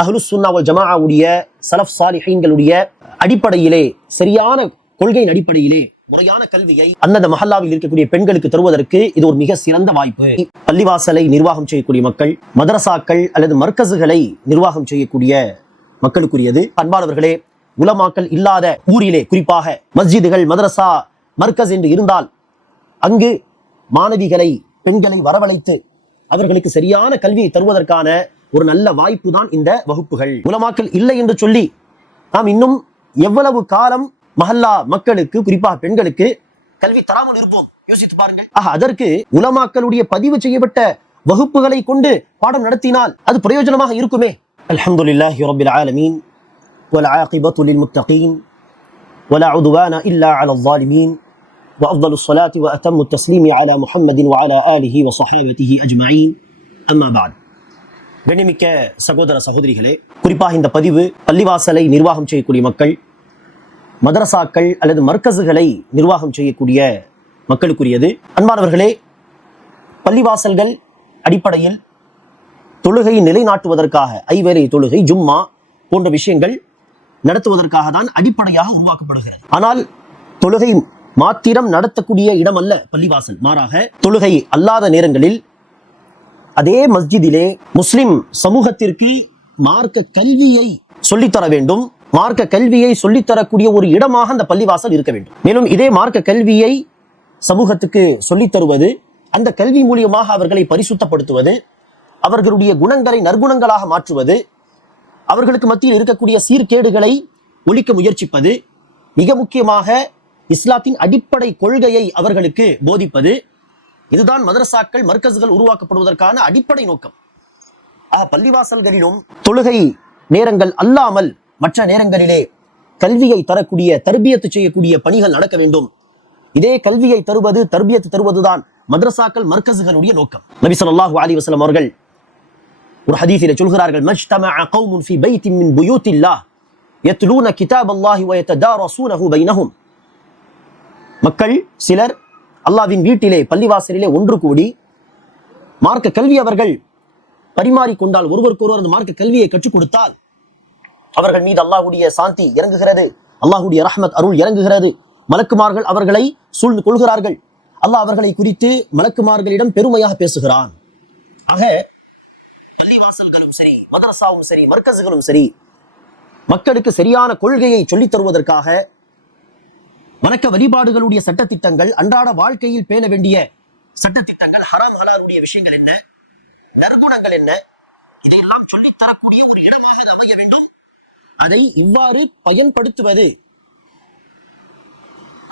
அஹ்லுஸ் சுன்னா வல் ஜமாஅவுடைய ஸலஃப் ஸாலிஹீன்களுடைய அடிப்படையிலே, சரியான கொள்கையின் அடிப்படையிலே முறையான கல்வியை அந்தந்த மஹல்லாவில் இருக்கக்கூடிய பெண்களுக்கு தருவதற்கு இது ஒரு மிக சிறந்த வாய்ப்பு. பள்ளிவாசலை நிர்வாகம் செய்யக்கூடிய மக்கள், மதரசாக்கள் அல்லது மர்கசுகளை நிர்வாகம் செய்யக்கூடிய மக்களுக்குரியது. அன்பானவர்களே, உலமாக்கள் இல்லாத ஊரிலே, குறிப்பாக மஸ்ஜிதுகள், மதரசா, மர்கஸ் என்று இருந்தால் அங்கு மாணவிகளை, பெண்களை வரவழைத்து அவர்களுக்கு சரியான கல்வியை தருவதற்கான ஒரு நல்ல வாய்ப்பு தான் இந்த வகுப்புகள். உலமாக்கள் இல்லை என்று சொல்லி நாம் இன்னும் எவ்வளவு காலம் மஹல்லா மக்களுக்கு, குறிப்பாக பெண்களுக்கு கல்வி தராமல் இருப்போம்? யோசித்து பாருங்கள். அதற்கு உலமாக்களுடைய பதிவு செய்யப்பட்ட வகுப்புகளை கொண்டு பாடம் நடத்தினால் அது பிரயோஜனமாக இருக்குமே. அல்ஹம்துலில்லாஹி ரப்பில் ஆலமீன் வல் ஆகிபத்து லில் முத்தகீன் வலா உத்வான இல்லா அலல் ஸாலிமீன் وأفضل الصلاة وأتم التسليم على محمد وعلى آله وصحابته أجمعين أما بعد. கண்ணியமிக்க சகோதர சகோதரிகளே, குறிப்பாக இந்த பதிவு பள்ளிவாசலை நிர்வாகம் செய்யக்கூடிய மக்கள், மதரசாக்கள் அல்லது மர்கசுகளை நிர்வாகம் செய்யக்கூடிய மக்களுக்குரியது. அன்பானவர்களே, பள்ளிவாசல்கள் அடிப்படையில் தொழுகையை நிலைநாட்டுவதற்காக, ஐவேளை தொழுகை, ஜும்மா போன்ற விஷயங்கள் நடத்துவதற்காக தான் அடிப்படையாக உருவாக்கப்படுகிறது. ஆனால் தொழுகை மாத்திரம் நடத்தக்கூடிய இடம் அல்ல பள்ளிவாசல். மாறாக தொழுகை அல்லாத நேரங்களில் அதே மஸ்ஜிதிலே முஸ்லிம் சமூகத்திற்கு மார்க்க கல்வியை சொல்லித்தர வேண்டும். மார்க்க கல்வியை சொல்லித்தரக்கூடிய ஒரு இடமாக அந்த பள்ளிவாசல் இருக்க வேண்டும். மேலும் இதே மார்க்க கல்வியை சமூகத்துக்கு சொல்லித் தருவது, அந்த கல்வி மூலியமாக அவர்களை பரிசுத்தப்படுத்துவது, அவர்களுடைய குணங்களை நற்குணங்களாக மாற்றுவது, அவர்களுக்கு மத்தியில் இருக்கக்கூடிய சீர்கேடுகளை ஒழிக்க முயற்சிப்பது, மிக முக்கியமாக இஸ்லாத்தின் அடிப்படை கொள்கையை அவர்களுக்கு போதிப்பது, இதுதான் மதரசாக்கள், மர்கஸ்கள் உருவாக்கப்படுவதற்கான அடிப்படை நோக்கம். பள்ளிவாசல்களிலும் தொழுகை நேரங்கள் அல்லாமல் மற்ற நேரங்களிலே கல்வியை தரக்கூடிய, தர்பியத்து செய்யக்கூடிய பணிகள் நடக்க வேண்டும். இதே கல்வியை தருவது, தர்பியத்து தருவதுதான் மதரசாக்கள், மர்கஸ்களுடைய நோக்கம். நபி ஸல்லல்லாஹு அலைஹி வஸல்லம் அவர்கள் ஒரு ஹதீஸிலே சொல்கிறார்கள், மஜ்தமஅ கௌமுன் ஃபீ பைத்தின் மின் புயூத்தில்லாஹ் யத்லூன கிதாபல்லாஹி வ யததாரஸூனஹு பைனஹும். மக்கள் சிலர் அல்லாஹ்வின் வீட்டிலே, பள்ளிவாசலிலே ஒன்று கூடி மார்க்க கல்வி அவர்கள் பரிமாறிக்கொண்டால், ஒருவருக்கொருவர் அந்த மார்க்க கல்வியை கற்றுக் கொடுத்தால் அவர்கள் மீது அல்லாஹ்வுடைய சாந்தி இறங்குகிறது, அல்லாஹ்வுடைய ரஹ்மத், அருள் இறங்குகிறது. மலக்குமார்கள் அவர்களை சூழ்ந்து கொள்கிறார்கள். அல்லாஹ் அவர்களை குறித்து மலக்குமார்களிடம் பெருமையாக பேசுகிறான். ஆக பள்ளிவாசல்களும் சரி, மதரசாவும் சரி, மர்கஸ்களும் சரி, மக்களுக்கு சரியான கொள்கையை சொல்லித் தருவதற்காக வணக்க வழிபாடுகளுடைய சட்டத்திட்டங்கள், அன்றாட வாழ்க்கையில் பேண வேண்டிய சட்டத்திட்டங்கள், ஹராம் ஹலாலுடைய விஷயங்கள் என்ன, நற்குணங்கள் என்ன, இதையெல்லாம் சொல்லித் தரக்கூடிய ஒரு இடமாக அது அமைய வேண்டும். அதை இவ்வாறு பயன்படுத்துவது,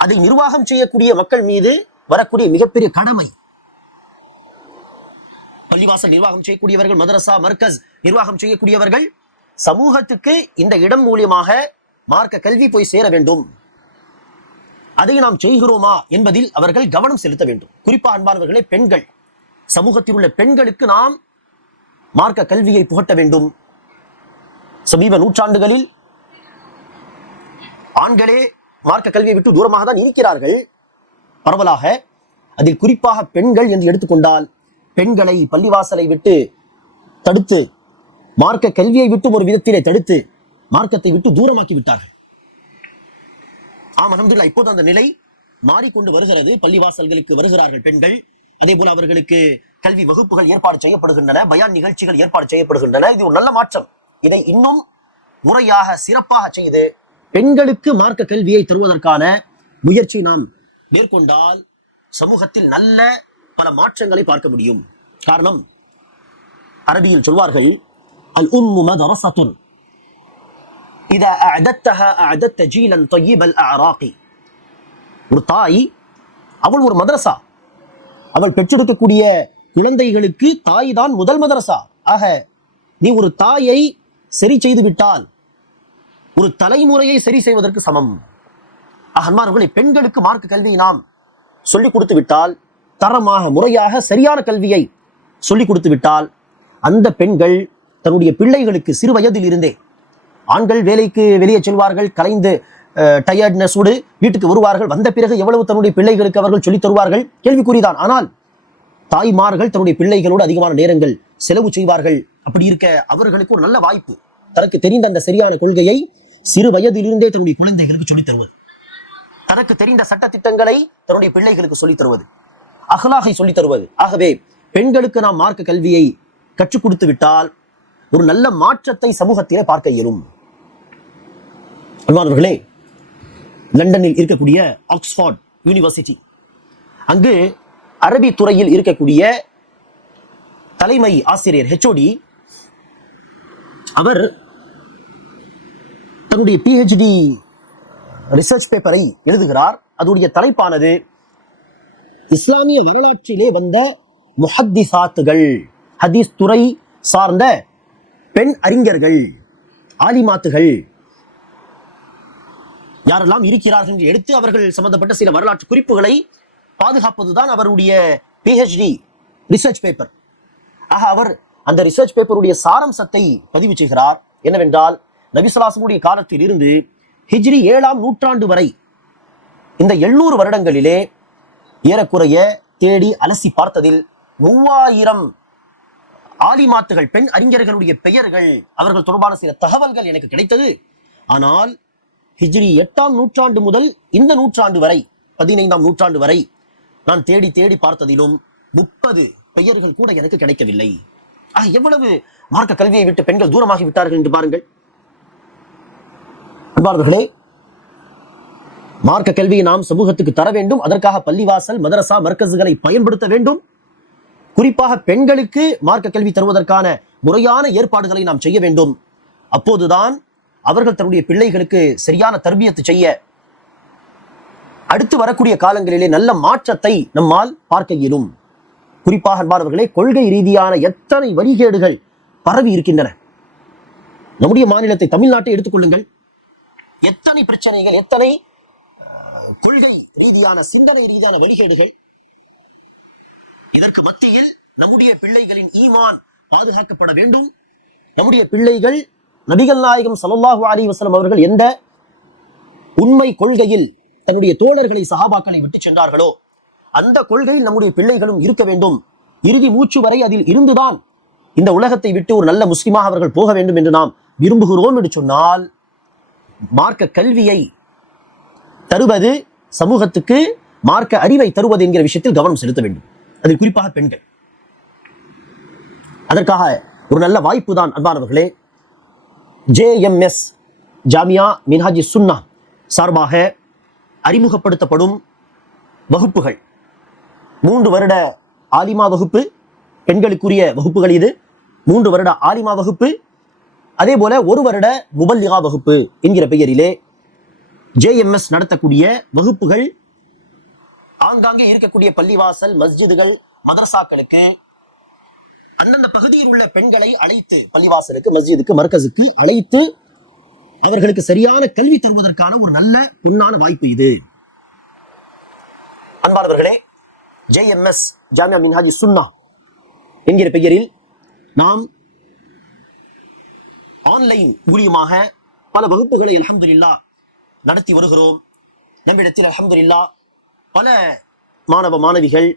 அதை நிர்வாகம் செய்யக்கூடிய மக்கள் மீது வரக்கூடிய மிகப்பெரிய கடமை. பள்ளிவாசல் நிர்வாகம் செய்யக்கூடியவர்கள், மதரசா, மர்கஸ் நிர்வாகம் செய்யக்கூடியவர்கள் சமூகத்துக்கு இந்த இடம் மூலியமாக மார்க்க கல்வி போய் சேர வேண்டும். அதை நாம் செய்கிறோமா என்பதில் அவர்கள் கவனம் செலுத்த வேண்டும். குறிப்பாக அன்பானவர்களே, பெண்கள், சமூகத்தில் உள்ள பெண்களுக்கு நாம் மார்க்க கல்வியை புகட்ட வேண்டும். சமீப நூற்றாண்டுகளில் ஆண்களே மார்க்க கல்வியை விட்டு தூரமாக தான் இருக்கிறார்கள் பரவலாக. அதில் குறிப்பாக பெண்கள் என்று எடுத்துக்கொண்டால், பெண்களை பள்ளிவாசலை விட்டு தடுத்து, மார்க்க கல்வியை விட்டு ஒரு விதத்திலே தடுத்து, மார்க்கத்தை விட்டு தூரமாக்கி விட்டார்கள். அல்ஹம்துலில்லாஹ், இப்போது அந்த நிலை மாறிக்கொண்டு வருகிறது. பள்ளிவாசல்களுக்கு வருகிறார்கள் பெண்கள். அதே போல அவர்களுக்கு கல்வி வகுப்புகள் ஏற்பாடு செய்யப்படுகின்றன, பயான் நிகழ்ச்சிகள் ஏற்பாடு செய்யப்படுகின்றன. இது ஒரு நல்ல மாற்றம். இதை இன்னும் முறையாக, சிறப்பாக செய்து பெண்களுக்கு மார்க்க கல்வியை தருவதற்கான முயற்சி நாம் மேற்கொண்டால் சமூகத்தில் நல்ல பல மாற்றங்களை பார்க்க முடியும். காரணம், அரபியில் சொல்வார்கள், அல் உம்மு மதரஸத்துன் இதா அஅதத்தஹா அஅதத்த ஜீலன் தய்யிபல் அஅராகி. ஒரு தாய், அவள் ஒரு மதரசா. அவள் பெற்றெடுக்கக்கூடிய குழந்தைகளுக்கு தாய் தான் முதல் மதரசா. ஆக நீ ஒரு தாயை சரி செய்து விட்டால் ஒரு தலைமுறையை சரி செய்வதற்கு சமம். அன்பானவர்களே, பெண்களுக்கு மார்க்க கல்வியை நாம் சொல்லிக் கொடுத்து விட்டால், தரமாக, முறையாக, சரியான கல்வியை சொல்லிக் கொடுத்து விட்டால், அந்த பெண்கள் தன்னுடைய பிள்ளைகளுக்கு சிறு வயதில் இருந்தே, ஆண்கள் வேலைக்கு வெளியே செல்வார்கள், கலைந்து டயர்ட்னஸோடு வீட்டுக்கு வருவார்கள். வந்த பிறகு எவ்வளவு தன்னுடைய பிள்ளைகளுக்கு அவர்கள் சொல்லித் தருவார்கள், கேள்விக்குறிதான். ஆனால் தாய்மார்கள் தன்னுடைய பிள்ளைகளோடு அதிகமான நேரங்கள் செலவு செய்வார்கள். அப்படி இருக்க அவர்களுக்கு ஒரு நல்ல வாய்ப்பு. தனக்கு தெரிந்த அந்த சரியான கொள்கையை சிறு வயதிலிருந்தே தன்னுடைய குழந்தைகளுக்கு சொல்லித் தருவது, தனக்கு தெரிந்த சட்ட திட்டங்களை தன்னுடைய பிள்ளைகளுக்கு சொல்லித் தருவது, அஹ்லாகை சொல்லித் தருவது. ஆகவே பெண்களுக்கு நாம் மார்க்க கல்வியை கற்றுக் கொடுத்து விட்டால் ஒரு நல்ல மாற்றத்தை சமூகத்திலே பார்க்க இயலும். அன்பானவர்களே, லண்டனில் இருக்கக்கூடிய ஆக்ஸ்போர்ட் யூனிவர்சிட்டி, அங்கு அரபி துறையில் இருக்கக்கூடிய தலைமை ஆசிரியர் HOD அவர் தன்னுடைய PhD ரிசர்ச் பேப்பரை எழுதுகிறார். அதனுடைய தலைப்பானது இஸ்லாமிய வரலாற்றிலே வந்த முஹத்திசாத்துகள், ஹதீஸ் துறை சார்ந்த பெண் அறிஞர்கள், ஆலிமாத்துகள் யாரெல்லாம் இருக்கிறார்கள் என்று எடுத்து அவர்கள் சம்பந்தப்பட்ட சில வரலாற்று குறிப்புகளை பாதுகாப்பதுதான் அவருடைய PhD ரிசர்ச் பேப்பர். ஆக அவர் அந்த ரிசர்ச் பேப்பருடைய சாரம்சத்தை பதிவு செய்கிறார். என்னவென்றால், நபி ஸல்லல்லாஹு அலைஹி வஸல்லம் காலத்தில் இருந்து ஹிஜ்ரி 7ஆம் நூற்றாண்டு வரை இந்த 700 வருடங்களிலே ஏறக்குறைய தேடி அலசி பார்த்ததில் 3000 ஆலிமாத்துகள், பெண் அறிஞர்களுடைய பெயர்கள், அவர்கள் தொடர்பான சில தகவல்கள் எனக்கு கிடைத்தது. ஆனால் ஹிஜ்ரி 8ஆம் நூற்றாண்டு முதல் இந்த நூற்றாண்டு வரை, 15ஆம் நூற்றாண்டு வரை நான் தேடி தேடி பார்த்ததிலும் 30 பெயர்கள் கூட எனக்கு கிடைக்கவில்லை. எவ்வளவு மார்க்க கல்வியை விட்டு பெண்கள் தூரமாகி விட்டார்கள் என்று பாருங்கள். அன்பார்களே, மார்க்க கல்வியை நாம் சமூகத்துக்கு தர வேண்டும். அதற்காக பள்ளிவாசல், மதரசா, மர்கஸ்களை பயன்படுத்த வேண்டும். குறிப்பாக பெண்களுக்கு மார்க்க கல்வி தருவதற்கான முறையான ஏற்பாடுகளை நாம் செய்ய வேண்டும். அப்போதுதான் அவர்கள் தன்னுடைய பிள்ளைகளுக்கு சரியான தர்பியத்து செய்ய அடுத்து வரக்கூடிய காலங்களிலே நல்ல மாற்றத்தை நம்மால் பார்க்க இயலும். குறிப்பாக அன்பானவர்களே, கொள்கை ரீதியான எத்தனை வழிகேடுகள் பரவி இருக்கின்றன. நம்முடைய மாநிலத்தை, தமிழ்நாட்டை எடுத்துக்கொள்ளுங்கள். எத்தனை பிரச்சனைகள், எத்தனை கொள்கை ரீதியான, சிந்தனை ரீதியான வழிகேடுகள். இதற்கு மத்தியில் நம்முடைய பிள்ளைகளின் ஈமான் பாதுகாக்கப்பட வேண்டும். நம்முடைய பிள்ளைகள் நபிகள் நாயகம் ஸல்லல்லாஹு அலைஹி வஸல்லம் அவர்கள் எந்த உண்மை கொள்கையில் தன்னுடைய தோழர்களை, சஹாபாக்களை விட்டு சென்றார்களோ அந்த கொள்கையில் நம்முடைய பிள்ளைகளும் இருக்க வேண்டும். இறுதி மூச்சு வரை அதில் இருந்துதான் இந்த உலகத்தை விட்டு ஒரு நல்ல முஸ்லிமாக அவர்கள் போக வேண்டும் என்று நாம் விரும்புகிறோம் என்று சொன்னால், மார்க்க கல்வியை தருவது, சமூகத்துக்கு மார்க்க அறிவை தருவது என்கிற விஷயத்தில் கவனம் செலுத்த வேண்டும். அதில் குறிப்பாக பெண்கள். அதற்காக ஒரு நல்ல வாய்ப்பு தான் அன்பானவர்களே, JMS ஜாமியா மின்ஹாஜி சுன்னா சார்பாக அறிமுகப்படுத்தப்படும் வகுப்புகள். 3 வருட ஆலிமா வகுப்பு, பெண்களுக்குரிய வகுப்புகள் இது. 3 வருட ஆலிமா வகுப்பு, அதே போல 1 வருட முபல்லிகா வகுப்பு என்கிற பெயரிலே JMS நடத்தக்கூடிய வகுப்புகள் ஆங்காங்கே இருக்கக்கூடிய பள்ளிவாசல், மஸ்ஜிதுகள், மதரசாக்களுக்கு அந்தந்த பகுதியில் உள்ள பெண்களை அழைத்து, பள்ளிவாசலுக்கு, மஸ்ஜிதுக்கு, மர்கஸுக்கு அழைத்து அவர்களுக்கு சரியான கல்வி தருவதற்கான ஒரு நல்ல பொன்னான வாய்ப்பு இது. அன்பானவர்களே, JMS ஜாமியா மின்ஹாஜி சுன்னா என்கிற பெயரில் நாம் ஆன்லைன் மூலியமாக பல வகுப்புகளை அல்ஹம்துலில்லாஹ் நடத்தி வருகிறோம். நம்மிடத்தில் அல்ஹம்துலில்லாஹ் பல மாணவ மாணவிகள்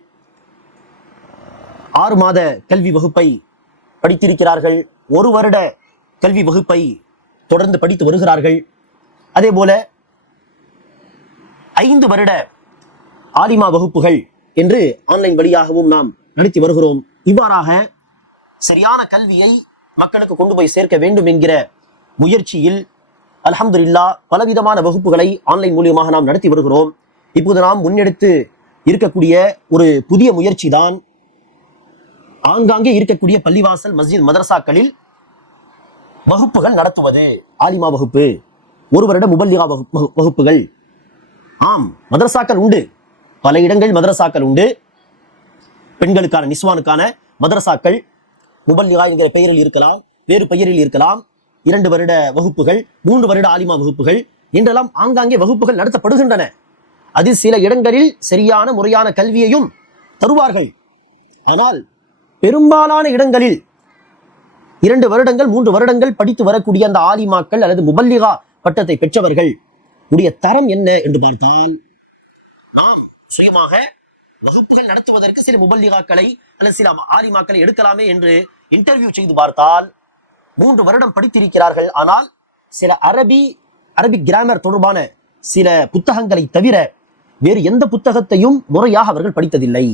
6 மாத கல்வி வகுப்பை படித்திருக்கிறார்கள். 1 வருட கல்வி வகுப்பை தொடர்ந்து படித்து வருகிறார்கள். அதே போல 5 வருட ஆலிமா வகுப்புகள் என்று ஆன்லைன் வழியாகவும் நாம் நடத்தி வருகிறோம். இவ்வாறாக சரியான கல்வியை மக்களுக்கு கொண்டு போய் சேர்க்க வேண்டும் என்கிற முயற்சியில் அல்ஹம்துலில்லாஹ் பலவிதமான வகுப்புகளை ஆன்லைன் மூலியமாக நாம் நடத்தி வருகிறோம். இப்போது நாம் முன்னெடுத்து இருக்கக்கூடிய ஒரு புதிய முயற்சி தான், ஆங்காங்கே இருக்கக்கூடிய பள்ளிவாசல், மஸ்ஜித், மதரசாக்களில் வகுப்புகள் நடத்துவது. ஆலிமா வகுப்பு, 1 வருட முபல்லிகா வகுப்புகள். ஆம், மதரசாக்கள் உண்டு, பல இடங்கள் மதரசாக்கள் உண்டு. பெண்களுக்கான, நிஸ்வானுக்கான மதரசாக்கள் முபல்லிகா என்கிற பெயரில் இருக்கலாம், வேறு பெயரில் இருக்கலாம். 2 வருட வகுப்புகள், 3 வருட ஆலிமா வகுப்புகள் என்றெல்லாம் ஆங்காங்கே வகுப்புகள் நடத்தப்படுகின்றன. அதில் சில இடங்களில் சரியான முறையான கல்வியையும் தருவார்கள். ஆனால் பெரும்பாலான இடங்களில் 2 வருடங்கள், 3 வருடங்கள் படித்து வரக்கூடிய அந்த ஆலிமாக்கள் அல்லது முபல்லிகா பட்டத்தை பெற்றவர்கள் உடைய தரம் என்ன என்று பார்த்தால், நாம் சுயமாக வகுப்புகள் நடத்துவதற்கு சில முபல்லிகாக்களை அல்லது சில ஆலிமாக்களை எடுக்கலாமே என்று இன்டர்வியூ செய்து பார்த்தால் 3 வருடம் படித்திருக்கிறார்கள். ஆனால் சில அரபிக் கிராமர் தொடர்பான சில புத்தகங்களை தவிர வேறு எந்த புத்தகத்தையும் முறையாக அவர்கள் படித்ததில்லை.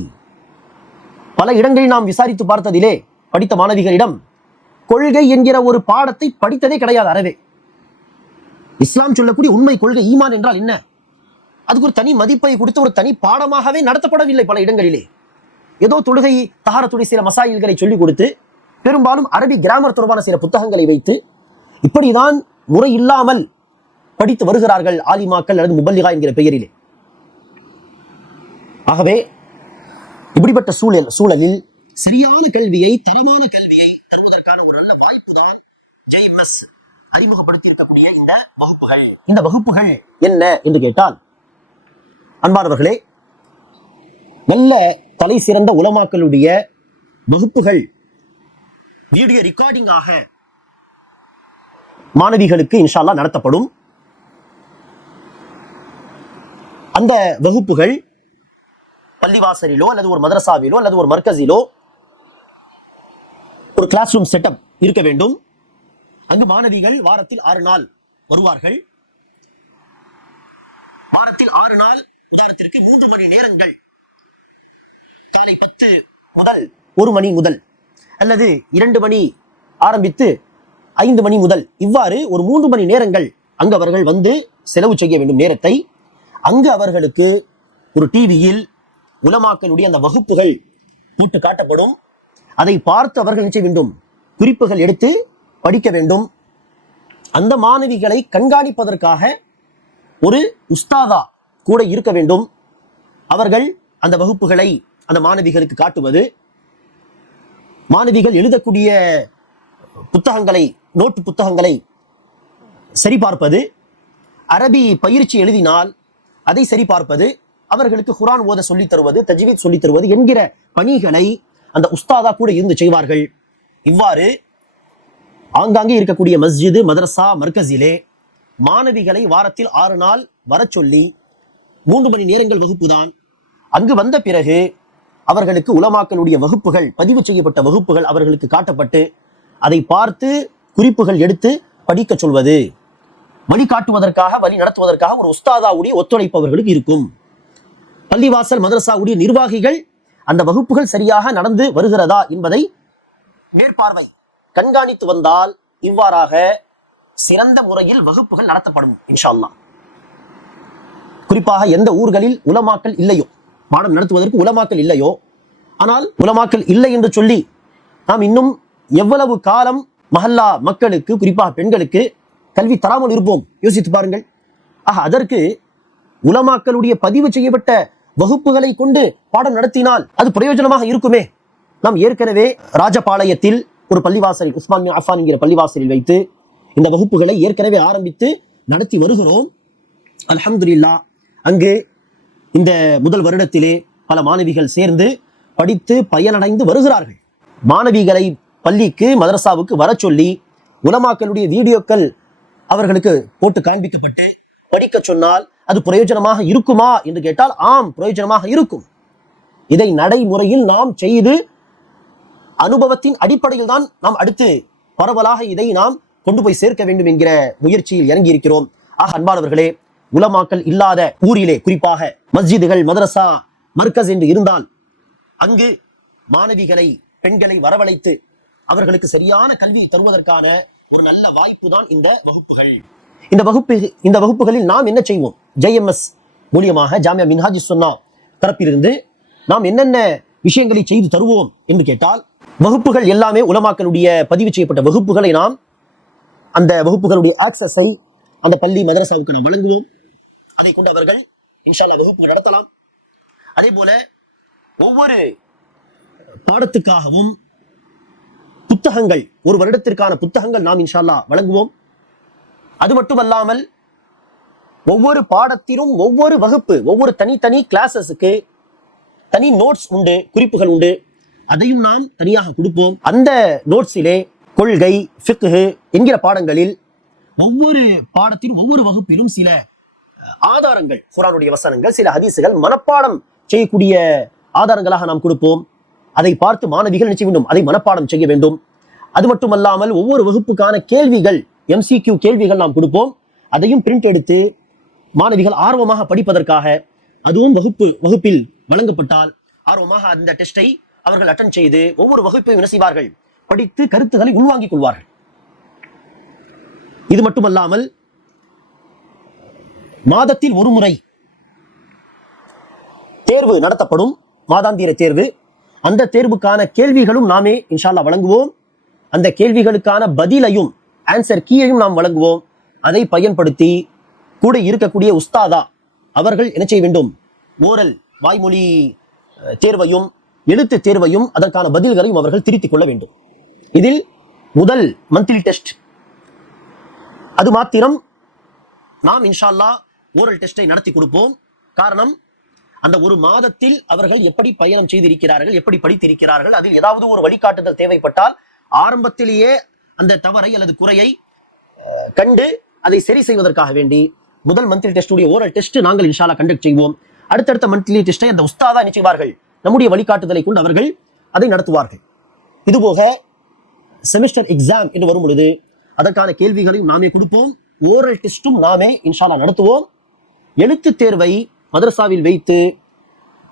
பல இடங்களில் நாம் விசாரித்து பார்த்ததிலே படித்த மாணவிகளிடம் கொள்கை என்கிற ஒரு பாடத்தை படித்ததே கிடையாது. அறவே இஸ்லாம் சொல்லக்கூடிய உண்மை கொள்கை ஈமான் என்றால் என்ன, அதுக்கு ஒரு தனி மதிப்பை கொடுத்து ஒரு தனி பாடமாகவே நடத்தப்படவில்லை. பல இடங்களிலே ஏதோ தொழுகை தஹாரத்துடைய சில மசாயில்களை சொல்லிக் கொடுத்து, பெரும்பாலும் அரபி கிராமர் தொடர்பான சில புத்தகங்களை வைத்து இப்படிதான் முறை இல்லாமல் படித்து வருகிறார்கள் ஆலிமாக்கள் அல்லது முபல்லிகா என்கிற பெயரிலே. ஆகவே இப்படிப்பட்ட சூழலில் சரியான கல்வியை, தரமான கல்வியை தருவதற்கான ஒரு நல்ல வாய்ப்பு தான் JMS அறிமுகப்படுத்தி இருக்கக்கூடிய இந்த வகுப்புகள். இந்த வகுப்புகள் என்ன என்று கேட்டால், அன்பானவர்களே, நல்ல தலை சிறந்த உலமாக்களுடைய வகுப்புகள் வீடியோ ரெக்கார்டிங் ஆக மாணவிகளுக்கு இன்ஷா அல்லாஹ் நடத்தப்படும். அந்த வகுப்புகள் பள்ளிவாசலிலோ அல்லது ஒரு மதரசாவிலோ அல்லது ஒரு மர்கஸிலோ ஒரு கிளாஸ் ரூம் செட்டப் இருக்க வேண்டும். அங்கு மாணவிகள் வாரத்தில் 6 நாள் வருவார்கள். வாரத்தில் 6 நாள், உதாரணத்திற்கு 3 மணி நேரங்கள், காலை 10 முதல் 1 மணி முதல், அல்லது 2 மணி ஆரம்பித்து 5 மணி முதல், இவ்வாறு ஒரு 3 மணி நேரங்கள் அங்கு அவர்கள் வந்து செலவு செய்ய வேண்டும் நேரத்தை. அங்கு அவர்களுக்கு ஒரு டிவியில் உலமாக்களுடைய அந்த வகுப்புகள் போட்டு காட்டப்படும். அதை பார்த்து அவர்கள் நிச்சய வேண்டும், குறிப்புகள் எடுத்து படிக்க வேண்டும். அந்த மாணவிகளை கண்காணிப்பதற்காக ஒரு உஸ்தாதா கூட இருக்க வேண்டும். அவர்கள் அந்த வகுப்புகளை அந்த மாணவிகளுக்கு காட்டுவது, மாணவிகள் எழுதக்கூடிய புத்தகங்களை, நோட்டு புத்தகங்களை சரிபார்ப்பது, அரபி பயிற்சி எழுதினால் அதை சரிபார்ப்பது, அவர்களுக்கு குர்ஆன் ஓத சொல்லித் தருவது, தஜ்வீத் சொல்லித் தருவது என்கிற பணிகளை அந்த உஸ்தாதா கூட இருந்து செய்வார்கள். இவ்வாறு ஆங்காங்கே இருக்கக்கூடிய மஸ்ஜிது, மதரசா, மர்கஸிலே மாணவிகளை வாரத்தில் 6 நாள் வர சொல்லி 3 மணி நேரங்கள் வகுப்பு தான். அங்கு வந்த பிறகு அவர்களுக்கு உலமாக்களுடைய வகுப்புகள், பதிவு செய்யப்பட்ட வகுப்புகள் அவர்களுக்கு காட்டப்பட்டு அதை பார்த்து குறிப்புகள் எடுத்து படிக்க சொல்வது, வழிகாட்டுவதற்காக, வழி நடத்துவதற்காக ஒரு உஸ்தாதாவுடைய ஒத்துழைப்பு அவர்களுக்கு இருக்கும். பள்ளிவாசல் மதரசாவுடைய நிர்வாகிகள் அந்த வகுப்புகள் சரியாக நடந்து வருகிறதா என்பதை மேற்பார்வை கண்காணித்து வந்தால் இவ்வாறாக சிறந்த முறையில் வகுப்புகள் நடத்தப்படும் இன்ஷா அல்லாஹ். குறிப்பாக எந்த ஊர்களில் உலமாக்கள் இல்லையோ, பாடம் நடத்துவதற்கு உலமாக்கள் இல்லையோ, ஆனால் உலமாக்கள் இல்லை என்று சொல்லி நாம் இன்னும் எவ்வளவு காலம் மஹல்லா மக்களுக்கு, குறிப்பாக பெண்களுக்கு கல்வி தராமல் இருப்போம்? யோசித்து பாருங்கள். அதற்கு உலமாக்களுடைய பதிவு செய்யப்பட்ட வகுப்புகளை கொண்டு பாடம் நடத்தினால் அது பிரயோஜனமாக இருக்குமே. நாம் ஏற்கனவே ராஜபாளையத்தில் ஒரு பள்ளிவாசலில், உஸ்மான் பின் அஃபான் என்கிற பள்ளிவாசலில் வைத்து இந்த வகுப்புகளை ஏற்கனவே ஆரம்பித்து நடத்தி வருகிறோம். அல்ஹம்துலில்லாஹ். அங்கு இந்த முதல் வருடத்திலே பல மாணவிகள் சேர்ந்து படித்து பயனடைந்து வருகிறார்கள். மாணவிகளை பள்ளிக்கு, மதரசாவுக்கு வர சொல்லி உலமாக்களுடைய வீடியோக்கள் அவர்களுக்கு போட்டு காண்பிக்கப்பட்டு படிக்க சொன்னால் அது பிரயோஜனமாக இருக்குமா என்று கேட்டால் ஆம், பிரயோஜனமாக இருக்கும். இதை நடைமுறையில் நாம் செய்து அனுபவத்தின் அடிப்படையில் தான் நாம் அடுத்து பரவலாக இதை நாம் கொண்டு போய் சேர்க்க வேண்டும் என்கிற முயற்சியில் இறங்கி இருக்கிறோம். அன்பானவர்களே, உலமாக்கள் இல்லாத ஊரிலே, குறிப்பாக மஸ்ஜிதுகள், மதரசா, மர்கஸ் என்று இருந்தால் அங்கு மாணவிகளை, பெண்களை வரவழைத்து அவர்களுக்கு சரியான கல்வி தருவதற்கான ஒரு நல்ல வாய்ப்பு தான் இந்த வகுப்புகள். இந்த வகுப்புகளில் நாம் என்ன செய்வோம்? JMS மூலியமாக, ஜாமியா மின்ஹாஜுஸ் சுன்னா தரப்பிலிருந்து நாம் என்னென்ன விஷயங்களை செய்து தருவோம் என்று கேட்டால், வகுப்புகள் எல்லாமே உலமாக்களுடைய பதிவு செய்யப்பட்ட வகுப்புகளை நாம் அந்த வகுப்புகளுடைய ஆக்சஸை அந்த பள்ளி மதரசாவுக்கு நாம் வழங்குவோம். அதை கொண்டு அவர்கள் இன்ஷா அல்லாஹ் வகுப்பு நடத்தலாம். அதே போல ஒவ்வொரு பாடத்துக்காகவும் புத்தகங்கள், ஒரு வருடத்திற்கான புத்தகங்கள் நாம் இன்ஷா அல்லாஹ் வழங்குவோம். அது மட்டுமல்லாமல் ஒவ்வொரு பாடத்திலும் ஒவ்வொரு வகுப்பு, ஒவ்வொரு தனித்தனி கிளாஸஸுக்கு தனி நோட்ஸ் உண்டு, குறிப்புகள் உண்டு. அதையும் நாம் தனியாக கொடுப்போம். அந்த நோட்ஸிலே கொள்கை, ஃபிக்ஹ் என்கிற பாடங்களில் ஒவ்வொரு பாடத்திலும் ஒவ்வொரு வகுப்பிலும் சில ஆதாரங்கள், குர்ஆனுடைய வசனங்கள், சில ஹதீஸுகள் மனப்பாடம் செய்யக்கூடிய ஆதாரங்களாக நாம் கொடுப்போம். அதை பார்த்து மாணவிகள் நிச்சய வேண்டும், அதை மனப்பாடம் செய்ய வேண்டும். அது மட்டுமல்லாமல் ஒவ்வொரு வகுப்புக்கான கேள்விகள், MCQ கேள்விகள் நாம் கொடுப்போம். அதையும் பிரிண்ட் எடுத்து மாணவிகள் ஆர்வமாக படிப்பதற்காக அதுவும் வகுப்பில் வழங்கப்பட்டால் ஆர்வமாக அந்த டெஸ்டை அவர்கள் அட்டன் செய்து ஒவ்வொரு வகுப்பையும் என்ன செய்வார்கள், படித்து கருத்துக்களை உள்வாங்கிக் கொள்வார்கள். இது மட்டுமல்லாமல் மாதத்தில் ஒரு முறை தேர்வு நடத்தப்படும், மாதாந்திர தேர்வு. அந்த தேர்வுக்கான கேள்விகளும் நாமே இன்ஷா அல்லாஹ் வழங்குவோம். அந்த கேள்விகளுக்கான பதிலையும், ஆன்சர் கீயையும் நாம் வழங்குவோம். அதை பயன்படுத்தி கூட இருக்கக்கூடிய உஸ்தாதா அவர்கள் என்ன செய்ய வேண்டும், ஓரல் வாய்மொழி தேர்வையும் எழுத்து தேர்வையும் அதற்கான பதில்களையும் அவர்கள் திருத்திக் கொள்ள வேண்டும். இதில் முதல் மந்த்லி டெஸ்ட் அது மாத்திரம் நாம் இன்ஷா அல்லாஹ் ஓரல் டெஸ்டை நடத்தி கொடுப்போம். காரணம், அந்த ஒரு மாதத்தில் அவர்கள் எப்படி பயணம் செய்திருக்கிறார்கள், எப்படி படித்திருக்கிறார்கள், அதில் ஏதாவது ஒரு வழிகாட்டுதல் தேவைப்பட்டால் ஆரம்பத்திலேயே அந்த தவறை அல்லது குறையை கண்டு அதை சரி செய்வதற்காக வேண்டி முதல் மந்த்லி டெஸ்டுடைய ஓரல் டெஸ்ட் நாங்கள் இன்ஷா அல்லாஹ் கண்டக்ட் செய்வோம். அடுத்தடுத்த மந்த்லி டெஸ்டை அந்த உஸ்தாதா நிச்சயவார்கள், நம்முடைய வழிகாட்டுதலை கொண்டு அவர்கள் அதை நடத்துவார்கள். இதுபோக செமிஸ்டர் எக்ஸாம் என்று வரும் பொழுது அதற்கான கேள்விகளையும் நாமே கொடுப்போம். ஓரல் டெஸ்டும் நாமே இன்ஷா அல்லாஹ் நடத்துவோம். எழுத்து தேர்வை மதரசாவில் வைத்து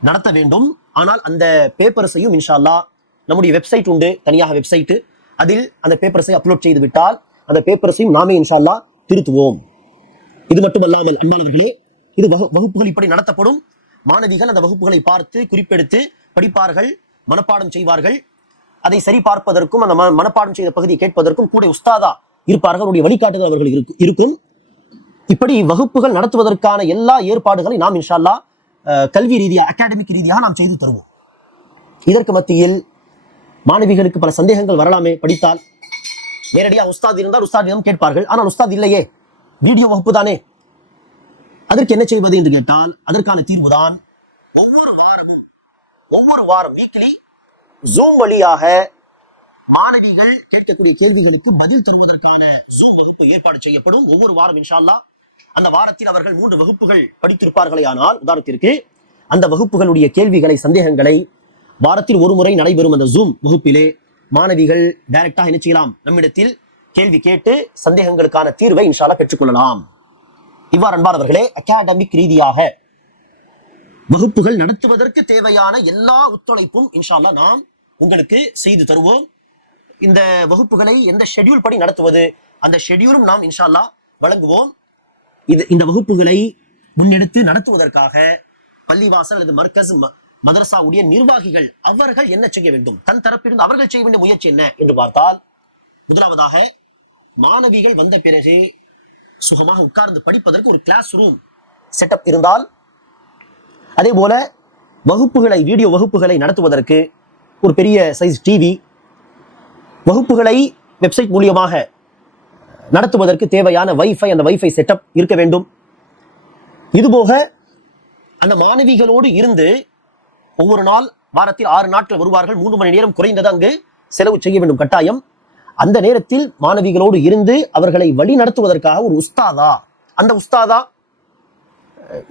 நடத்த வேண்டும். ஆனால் அந்த பேப்பர்ஸையும் இன்ஷா அல்லாஹ் நம்முடைய வெப்சைட் உண்டு, தனியாக வெப்சைட், அதில் அந்த பேப்பர்ஸை அப்லோட் செய்து விட்டால் அந்த பேப்பர்ஸையும் நாமே இன்ஷா அல்லாஹ் திருத்துவோம். இது மட்டுமல்லாமல் அன்பானவர்களே, இது வகுப்புகள் இப்படி நடத்தப்படும். மாணவிகள் அந்த வகுப்புகளை பார்த்து குறிப்பெடுத்து படிப்பார்கள், மனப்பாடம் செய்வார்கள். அதை சரி பார்ப்பதற்கும் அந்த மனப்பாடம் செய்த பகுதியை கேட்பதற்கும் கூட உஸ்தாதா இருப்பார்கள், அவருடைய வழிகாட்டுதல் அவர்கள் இருக்கும். இப்படி வகுப்புகள் நடத்துவதற்கான எல்லா ஏற்பாடுகளை நாம் இன்ஷா அல்லாஹ் கல்வி ரீதியாக, அகாடமிக் ரீதியாக நாம் செய்து தருவோம். இதற்கு மத்தியில் மாணவிகளுக்கு பல சந்தேகங்கள் வரலாமே. படித்தால் நேரடியாக உஸ்தாத் இருந்தால் உஸ்தாதிடம் கேட்பார்கள். ஆனால் உஸ்தாத் இல்லையே, வீடியோ வகுப்பு தானே, அதற்கு என்ன செய்வது என்று கேட்டால் அதற்கான தீர்வுதான் ஒவ்வொரு வாரம் வீக்லி ஜூம் வழியாக மாணவிகள் கேட்கக்கூடிய கேள்விகளுக்கு பதில் தருவதற்கான ஜூம் வகுப்பு ஏற்பாடு செய்யப்படும். ஒவ்வொரு வாரம் இன்ஷா அல்லாஹ் அந்த வாரத்தில் அவர்கள் 3 வகுப்புகள் படித்திருப்பார்களே, ஆனால் உதாரணத்திற்கு அந்த வகுப்புகளுடைய கேள்விகளை, சந்தேகங்களை வாரத்தில் ஒரு முறை நடைபெறும் அந்த ஜூம் வகுப்பிலே மாணவிகள் டைரக்டாக என்ன செய்யலாம், நம்மிடத்தில் கேள்வி கேட்டு சந்தேகங்களுக்கான தீர்வை இன்ஷா அல்லாஹ் பெற்றுக்கொள்ளலாம். இவ்வாறு அன்பானவர்களே, அகாடமிக் ரீதியாக வகுப்புகள் நடத்துவதற்கு தேவையான எல்லா ஒத்துழைப்பும் இன்ஷா அல்லாஹ் நாம் உங்களுக்கு செய்து தருவோம். இந்த வகுப்புகளை எந்த ஷெட்யூல் படி நடத்துவது, அந்த ஷெட்யூலும் நாம் இன்ஷா அல்லாஹ் வழங்குவோம். இந்த வகுப்புகளை முன்னெடுத்து நடத்துவதற்காக பள்ளிவாசல் அல்லது மர்கஸ் மதரசாவுடைய நிர்வாகிகள் அவர்கள் என்ன செய்ய வேண்டும், தன் தரப்பிலிருந்து அவர்கள் செய்ய வேண்டிய முயற்சி என்ன என்று பார்த்தால், முதலாவதாக மாணவிகள் வந்த பிறகு சுகமாக உட்கார்ந்து படிப்பதற்கு ஒரு கிளாஸ் ரூம் செட்டப் இருந்தால், அதே போல வகுப்புகளை, வீடியோ வகுப்புகளை நடத்துவதற்கு ஒரு பெரிய சைஸ் டிவி, வகுப்புகளை வெப்சைட் மூலியமாக நடத்துவதற்கு தேவையான வைஃபை, அந்த வைஃபை செட்டப் இருக்க வேண்டும். இதுபோக அந்த மாணவிகளோடு இருந்து ஒவ்வொரு நாள், வாரத்தில் 6 நாட்கள் வருவார்கள், 3 மணி நேரம் குறைந்தது அங்கு செலவு செய்ய வேண்டும் கட்டாயம். அந்த நேரத்தில் மாணவிகளோடு இருந்து அவர்களை வழி நடத்துவதற்காக ஒரு உஸ்தாதா, அந்த உஸ்தாதா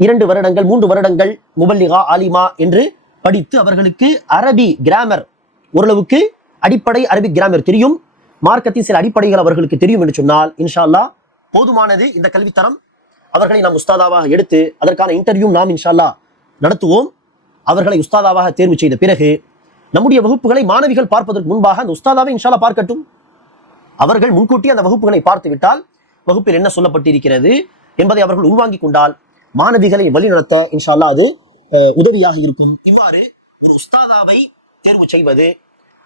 2 வருடங்கள் 3 வருடங்கள் முபல்லிகா, ஆலிமா என்று படித்து அவர்களுக்கு அரபி கிராமர், ஓரளவுக்கு அடிப்படை அரபி கிராமர் தெரியும், மார்க்கத்தின் சில அடிப்படைகள் அவர்களுக்கு தெரியும் என்று சொன்னால் இன்ஷா அல்லாஹ் போதுமானது. இந்த கல்வித்தரம் அவர்களை நாம் உஸ்தாதாவாக எடுத்து அதற்கான இன்டர்வியூ நாம் இன்ஷா அல்லாஹ் நடத்துவோம். அவர்களை உஸ்தாதாவாக தேர்வு செய்த பிறகு நம்முடைய வகுப்புகளை மாணவிகள் பார்ப்பதற்கு முன்பாக அந்த உஸ்தாதாவை இன்ஷா அல்லாஹ் பார்க்கட்டும். அவர்கள் முன்கூட்டி அந்த வகுப்புகளை பார்த்து விட்டால் வகுப்பில் என்ன சொல்லப்பட்டிருக்கிறது என்பதை அவர்கள் உள்வாங்கிக் கொண்டால் மாணவிகளை வழிநடத்த இன்ஷா அல்லாஹ் அது உதவியாக இருக்கும். இவ்வாறு ஒரு உஸ்தாதாவை தேர்வு செய்வது,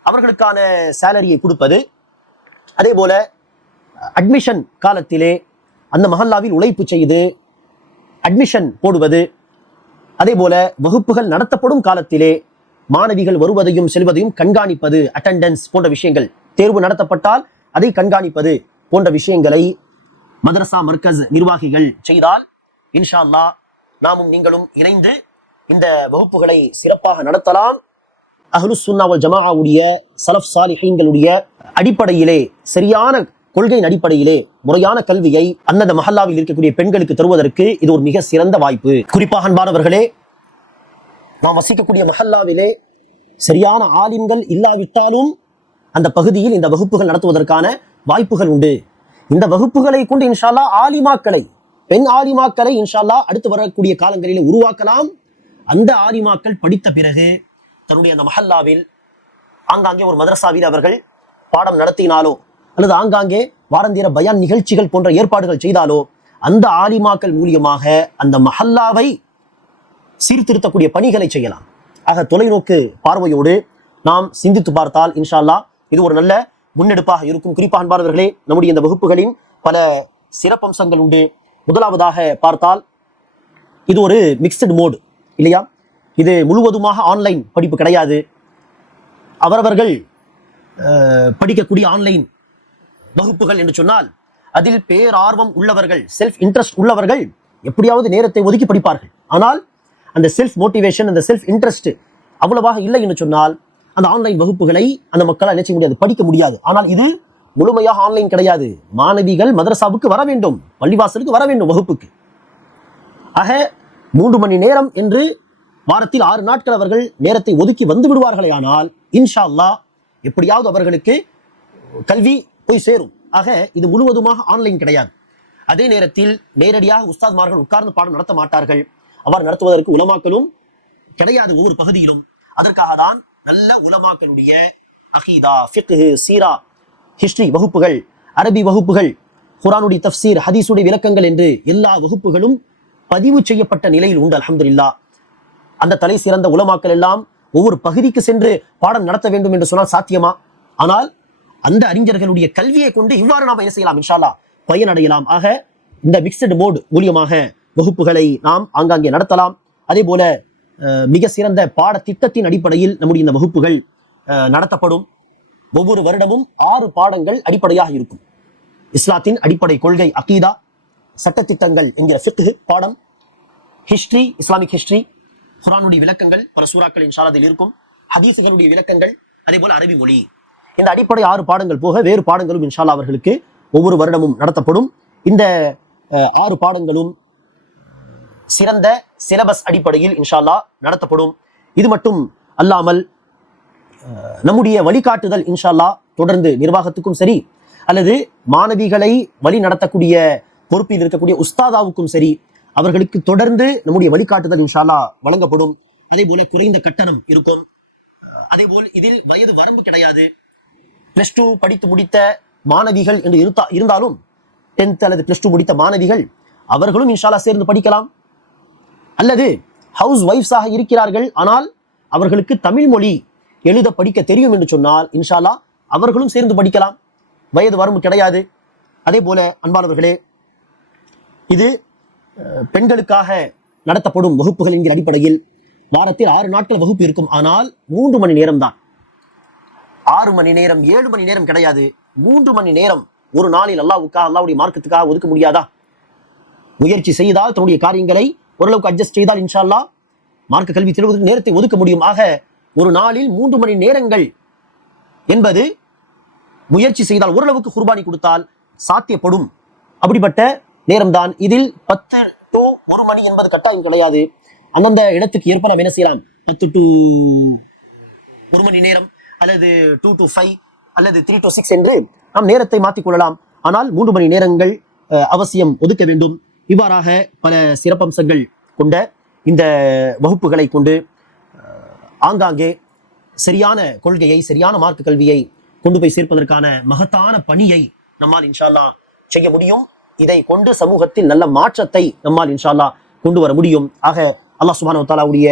அவர்களுக்கான சேலரியை கொடுப்பது, அதே போல அட்மிஷன் காலத்திலே அந்த மஹல்லாவில் உழைப்பு செய்து அட்மிஷன் போடுவது, அதே போல வகுப்புகள் நடத்தப்படும் காலத்திலே மாணவிகள் வருவதையும் செல்வதையும் கண்காணிப்பது, அட்டெண்டன்ஸ் போன்ற விஷயங்கள், தேர்வு நடத்தப்பட்டால் அதை கண்காணிப்பது போன்ற விஷயங்களை மதரசா மர்கஸ் நிர்வாகிகள் செய்தால் இன்ஷா அல்லாஹ் நாமும் நீங்களும் இணைந்து இந்த வகுப்புகளை சிறப்பாக நடத்தலாம். அஹ்லுஸ் சுன்னா வல் ஜமாஅவுடைய ஸலஃப் ஸாலிஹீன்களுடைய அடிப்படையிலே, சரியான கொள்கையின் அடிப்படையிலே முறையான கல்வியை அந்தந்த மஹல்லாவில் இருக்கக்கூடிய பெண்களுக்கு தருவதற்கு இது ஒரு மிக சிறந்த வாய்ப்பு. குறிப்பாக அன்பானவர்களே, நாம் வசிக்கக்கூடிய மஹல்லாவிலே சரியான ஆலிம்கள் இல்லாவிட்டாலும் அந்த பகுதியில் இந்த வகுப்புகள் நடத்துவதற்கான வாய்ப்புகள் உண்டு. இந்த வகுப்புகளை கொண்டு இன்ஷா அல்லாஹ் ஆலிமாக்களை, பெண் ஆலிமாக்களை இன்ஷா அல்லாஹ் அடுத்து வரக்கூடிய காலங்களில் உருவாக்கலாம். அந்த ஆலிமாக்கள் படித்த பிறகு தன்னுடைய அந்த மஹல்லாவில் ஆங்காங்கே ஒரு மதரசாவில் அவர்கள் பாடம் நடத்தினாலோ அல்லது ஆங்காங்கே வாரந்தீர பயான் நிகழ்ச்சிகள் போன்ற ஏற்பாடுகள் செய்தாலோ அந்த ஆலிமாக்கள் மூலியமாக அந்த மஹல்லாவை சீர்திருத்தக்கூடிய பணிகளை செய்யலாம். ஆக தொலைநோக்கு பார்வையோடு நாம் சிந்தித்து பார்த்தால் இன்ஷா அல்லாஹ் இது ஒரு நல்ல முன்னெடுப்பாக இருக்கும். குறிப்பாக அன்பானவர்களே, நம்முடைய இந்த வகுப்புகளின் பல சிறப்பம்சங்கள் உண்டு. முதலாவதாக பார்த்தால் இது ஒரு மிக்சடு மோடு இல்லையா? இது முழுவதுமாக ஆன்லைன் படிப்பு கிடையாது. அவரவர்கள் படிக்கக்கூடிய ஆன்லைன் வகுப்புகள் என்று சொன்னால் அதில் பேரார்வம் உள்ளவர்கள், செல்ஃப் இன்ட்ரெஸ்ட் உள்ளவர்கள் எப்படியாவது நேரத்தை ஒதுக்கி படிப்பார்கள். ஆனால் அந்த செல்ஃப் மோட்டிவேஷன், அந்த செல்ஃப் இன்ட்ரெஸ்ட் அவ்வளவாக இல்லை என்று சொன்னால் அந்த ஆன்லைன் வகுப்புகளை அந்த மக்களால் நினைச்ச முடியாது, படிக்க முடியாது. ஆனால் இது முழுமையாக ஆன்லைன் கிடையாது. மாணவிகள் மதரசாவுக்கு வர வேண்டும், பள்ளிவாசலுக்கு வர வேண்டும் வகுப்புக்கு. ஆக 3 மணி நேரம் என்று வாரத்தில் 6 நாட்கள் அவர்கள் நேரத்தை ஒதுக்கி வந்து விடுவார்களே, ஆனால் இன்ஷா அல்லாஹ் எப்படியாவது அவர்களுக்கு கல்வி போய் சேரும். ஆக இது முழுவதுமாக ஆன்லைன் கிடையாது. அதே நேரத்தில் நேரடியாக உஸ்தாத்மார்கள் உட்கார்ந்து பாடம் நடத்த மாட்டார்கள். அவர் நடத்துவதற்கு உலமாக்களும் கிடையாது ஒவ்வொரு பகுதியிலும். அதற்காக தான் நல்ல உலமாக்களுடைய அகீதா, ஃபிக்ஹ், சீரா, ஹிஸ்டரி வகுப்புகள், அரபி வகுப்புகள், குர்ஆனுடைய தஃப்சீர், ஹதீஸுடைய விளக்கங்கள் என்று எல்லா வகுப்புகளும் பதிவு செய்யப்பட்ட நிலையில் உண்டு. அல்ஹம்துலில்லாஹ். அந்த தலை சிறந்த உலமாக்கள் எல்லாம் ஒவ்வொரு பகுதிக்கு சென்று பாடம் நடத்த வேண்டும் என்று சொன்னால் சாத்தியமா? ஆனால் அந்த அறிஞர்களுடைய கல்வியை கொண்டு இவ்வாறு நாம் என்ன செய்யலாம்? இன்ஷா அல்லாஹ் பயனடையலாம். ஆக இந்த மிக்சடு மோடு மூலியமாக வகுப்புகளை நாம் ஆங்காங்கே நடத்தலாம். அதே போல மிக சிறந்த பாடத்திட்டத்தின் அடிப்படையில் நம்முடைய இந்த வகுப்புகள் நடத்தப்படும். ஒவ்வொரு வருடமும் 6 பாடங்கள் அடிப்படையாக இருக்கும். இஸ்லாத்தின் அடிப்படை கொள்கை அகீதா, சட்டத்திட்டங்கள் என்கிற ஃபிக்ஹ் பாடம், ஹிஸ்டரி, இஸ்லாமிக் ஹிஸ்டரி, குர்ஆனுடைய விளக்கங்கள், பல சூறாக்கள் இன்ஷா அல்லாஹ் அதில் இருக்கும், ஹதீஸுகளுடைய விளக்கங்கள், அதே போல அரபி மொழி. இந்த அடிப்படை 6 பாடங்கள் போக வேறு பாடங்களும் இன்ஷா அல்லாஹ் அவர்களுக்கு ஒவ்வொரு வருடமும் நடத்தப்படும். இந்த 6 பாடங்களும் சிறந்த சிலபஸ் அடிப்படையில் இன்ஷா அல்லாஹ் நடத்தப்படும். இது மட்டும் அல்லாமல் நம்முடைய வழிகாட்டுதல் இன்ஷா அல்லாஹ் தொடர்ந்து நிர்வாகத்துக்கும் சரி அல்லது மாணவிகளை வழி நடத்தக்கூடிய பொறுப்பில் இருக்கக்கூடிய உஸ்தாதாவுக்கும் சரி அவர்களுக்கு தொடர்ந்து நம்முடைய வழிகாட்டுதல் இன்ஷா அல்லாஹ் வழங்கப்படும். அதே போல குறைந்த கட்டணம் இருக்கும். அதே போல் இதில் வயது வரம்பு கிடையாது. +2 படித்து முடித்த மாணவிகள் என்று இருந்தாலும் 10th அல்லது +2 முடித்த மாணவிகள் அவர்களும் இன்ஷா அல்லாஹ் சேர்ந்து படிக்கலாம். அல்லது ஹவுஸ் ஒய்ஃப்ஸாக இருக்கிறார்கள், ஆனால் அவர்களுக்கு தமிழ் மொழி எழுத படிக்க தெரியும் என்று சொன்னால் இன்ஷா அல்லாஹ் அவர்களும் சேர்ந்து படிக்கலாம். வயது வரம்பு கிடையாது. அதே போல அன்பானவர்களே, இது பெண்களுக்காக நடத்தப்படும் வகுப்புகள் என்கிற அடிப்படையில் வாரத்தில் 6 நாட்கள் வகுப்பு இருக்கும். ஆனால் 3 மணி நேரம் தான். 6 மணி நேரம் 7 மணி நேரம் கிடையாது. 3 மணி நேரம் ஒரு நாளில் அல்லாஹ்வுடைய மார்க்கத்துக்காக ஒதுக்க முடியாதா? முயற்சி செய்தால் தன்னுடைய காரியங்களை ஓரளவுக்கு அட்ஜஸ்ட் செய்தால் இன்ஷா அல்லாஹ் மார்க்க கல்வி தெளிவதற்கு நேரத்தை ஒதுக்க முடியும். ஆக ஒரு நாளில் 3 மணி நேரங்கள் என்பது முயற்சி செய்தால் ஓரளவுக்கு குர்பானி கொடுத்தால் சாத்தியப்படும். அப்படிப்பட்ட நேரம்தான். இதில் 10 to 1 மணி என்பது கட்டாயம் கிடையாது. அந்தந்த இடத்துக்கு ஏற்ப நாம் என்ன செய்யலாம்? 10 to 1 மணி நேரம் அல்லது 2 to 5 அல்லது 3 to 6 என்று நாம் நேரத்தை மாற்றிக் கொள்ளலாம். ஆனால் 3 மணி நேரங்கள் அவசியம் ஒதுக்க வேண்டும். இவ்வாறாக பல சிறப்பம்சங்கள் கொண்ட இந்த வகுப்புகளை கொண்டு ஆங்காங்கே சரியான கொள்கையை, சரியான மார்க்க கல்வியை கொண்டு போய் சேர்ப்பதற்கான மகத்தான பணியை நம்மால் இன்ஷா அல்லாஹ் செய்ய முடியும். இதை கொண்டு சமூகத்தில் நல்ல மாற்றத்தை நம்மால் இன்ஷா அல்லாஹ் கொண்டு வர முடியும். ஆக அல்லாஹ் சுப்ஹானஹு வ தஆலாவுடைய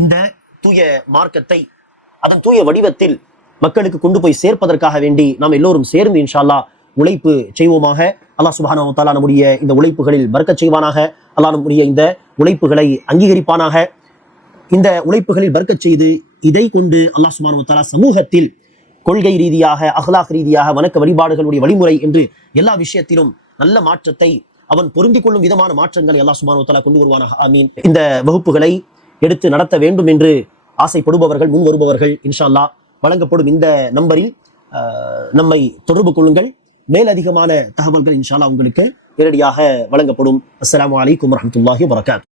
இந்த தூய மார்க்கத்தை அதன் தூய வடிவத்தில் மக்களுக்கு கொண்டு போய் சேர்ப்பதற்காக வேண்டி நாம் எல்லோரும் சேர்ந்து இன்ஷா அல்லாஹ் உழைப்பு செய்வோமாக. அல்லாஹ் சுப்ஹானஹு வ தஆலா நம்முடைய இந்த உழைப்புகளில் பரக்கத் செய்வானாக. அல்லாஹ் நம்முடைய இந்த உழைப்புகளை அங்கீகரிப்பானாக. இந்த உழைப்புகளில் பரக்கத் செய்து இதை கொண்டு அல்லாஹ் சுப்ஹானஹு வ தஆலா சமூகத்தில் கொள்கை ரீதியாக, அஹ்லாக் ரீதியாக, வணக்க வழிபாடுகளுடைய வழிமுறை என்று எல்லா விஷயத்திலும் நல்ல மாற்றத்தை, அவன் பொருந்திக் கொள்ளும் விதமான மாற்றங்களை அல்லாஹ் சுப்ஹானஹு வ தஆலா கொண்டு வருவானாக. ஆமீன். இந்த வகுப்புகளை எடுத்து நடத்த வேண்டும் என்று ஆசைப்படுபவர்கள், முன் வருபவர்கள் இன்ஷா அல்லாஹ் வழங்கப்படும் இந்த நம்பரில் நம்மை தொடர்பு கொள்ளுங்கள். மேலதிகமான தகவல்கள் இன்ஷா அல்லாஹ் உங்களுக்கு நேரடியாக வழங்கப்படும். அஸ்ஸலாமு அலைக்கும் வரஹ்மத்துல்லாஹி வபரகாத்துஹு.